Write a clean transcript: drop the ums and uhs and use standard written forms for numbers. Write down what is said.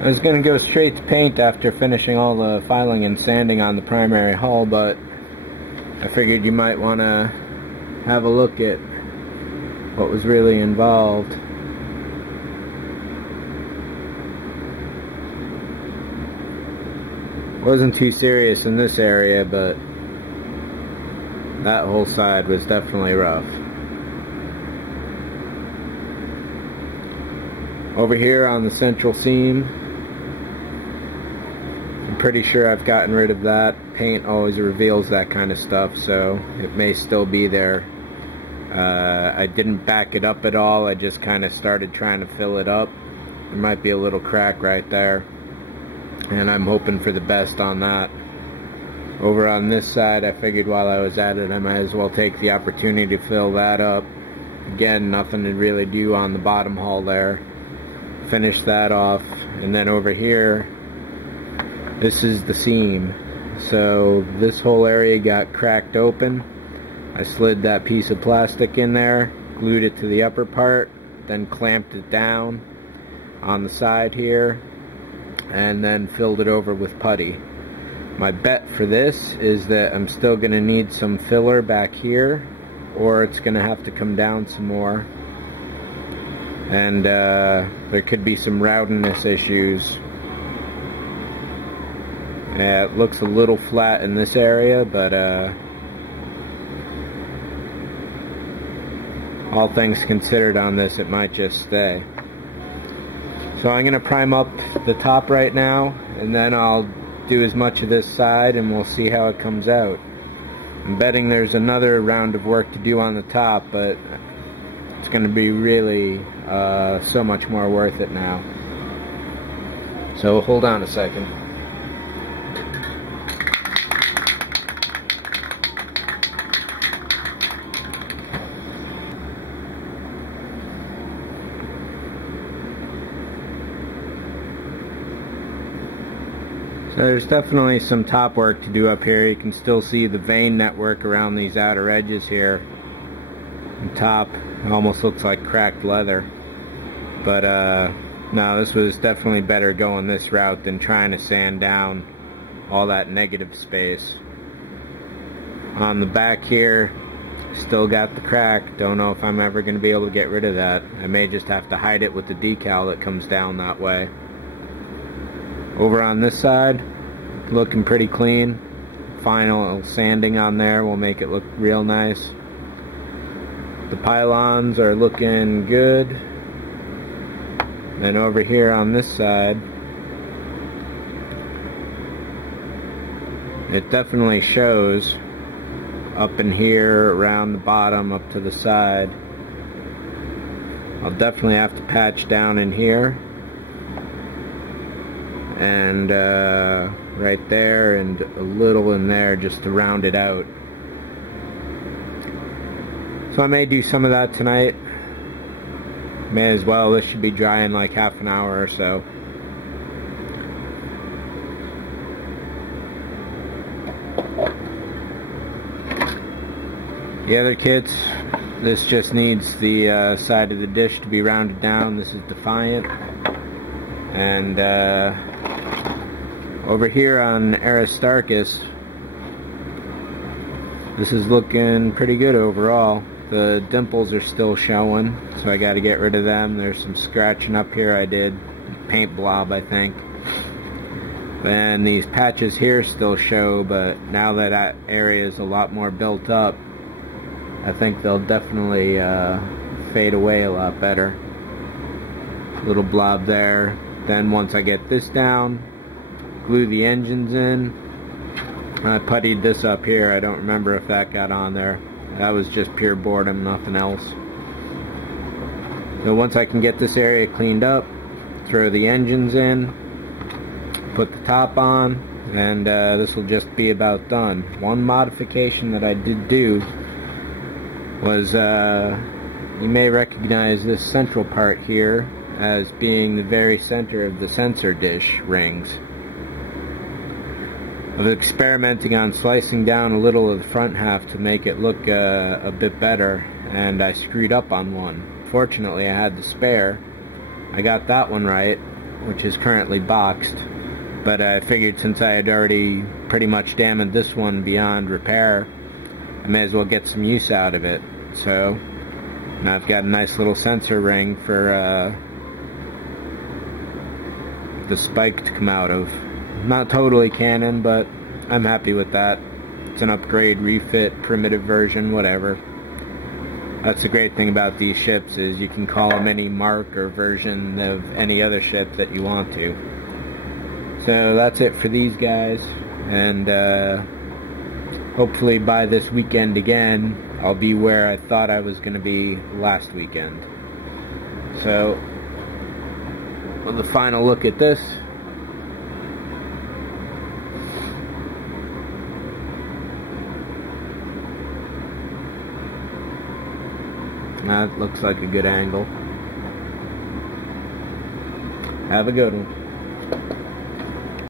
I was going to go straight to paint after finishing all the filing and sanding on the primary hull, but I figured you might want to have a look at what was really involved. Wasn't too serious in this area, but that whole side was definitely rough. Over here on the central seam, I'm pretty sure I've gotten rid of that. Paint always reveals that kind of stuff, so it may still be there. I didn't back it up at all, I just kind of started trying to fill it up. There might be a little crack right there, and I'm hoping for the best on that. Over on this side, I figured while I was at it, I might as well take the opportunity to fill that up. Again, nothing to really do on the bottom hull there. Finish that off, and then over here, this is the seam. So this whole area got cracked open. I slid that piece of plastic in there, glued it to the upper part, then clamped it down on the side here, and then filled it over with putty. My bet for this is that I'm still going to need some filler back here, or it's going to have to come down some more. And there could be some rowdiness issues. Yeah, it looks a little flat in this area, but all things considered on this, it might just stay. So I'm going to prime up the top right now, and then I'll do as much of this side and we'll see how it comes out. I'm betting there's another round of work to do on the top, but it's going to be really so much more worth it now. So hold on a second. So there's definitely some top work to do up here. You can still see the vein network around these outer edges here. On top, it almost looks like cracked leather. But no, this was definitely better going this route than trying to sand down all that negative space. On the back here, still got the crack. Don't know if I'm ever going to be able to get rid of that. I may just have to hide it with the decal that comes down that way. Over on this side, looking pretty clean. Final sanding on there will make it look real nice. The pylons are looking good. And over here on this side, it definitely shows up in here, around the bottom, up to the side. I'll definitely have to patch down in here. And right there, and a little in there just to round it out. So I may do some of that tonight. May as well. This should be dry in like half an hour or so. The other kits, this just needs the side of the dish to be rounded down. This is Defiant. And over here on Aristarchus, this is looking pretty good overall. The dimples are still showing, so I got to get rid of them. There's some scratching up here I did. Paint blob, I think. And these patches here still show, but now that that area is a lot more built up, I think they'll definitely fade away a lot better. Little blob there. Then once I get this down, glue the engines in. I puttied this up here. I don't remember if that got on there. That was just pure boredom, nothing else. So once I can get this area cleaned up, throw the engines in, put the top on, and this will just be about done. One modification that I did do was, you may recognize this central part here as being the very center of the sensor dish rings. I was experimenting on slicing down a little of the front half to make it look a bit better, and I screwed up on one. Fortunately, I had the spare. I got that one right, which is currently boxed. But I figured since I had already pretty much damaged this one beyond repair, I may as well get some use out of it. So now I've got a nice little sensor ring for the spike to come out of. Not totally Canon, but I'm happy with that. It's an upgrade, refit, primitive version, whatever. That's the great thing about these ships, is you can call them any mark or version of any other ship that you want to. So that's it for these guys, and hopefully by this weekend again, I'll be where I thought I was going to be last weekend. So, with a final look at this. That looks like a good angle. Have a good one.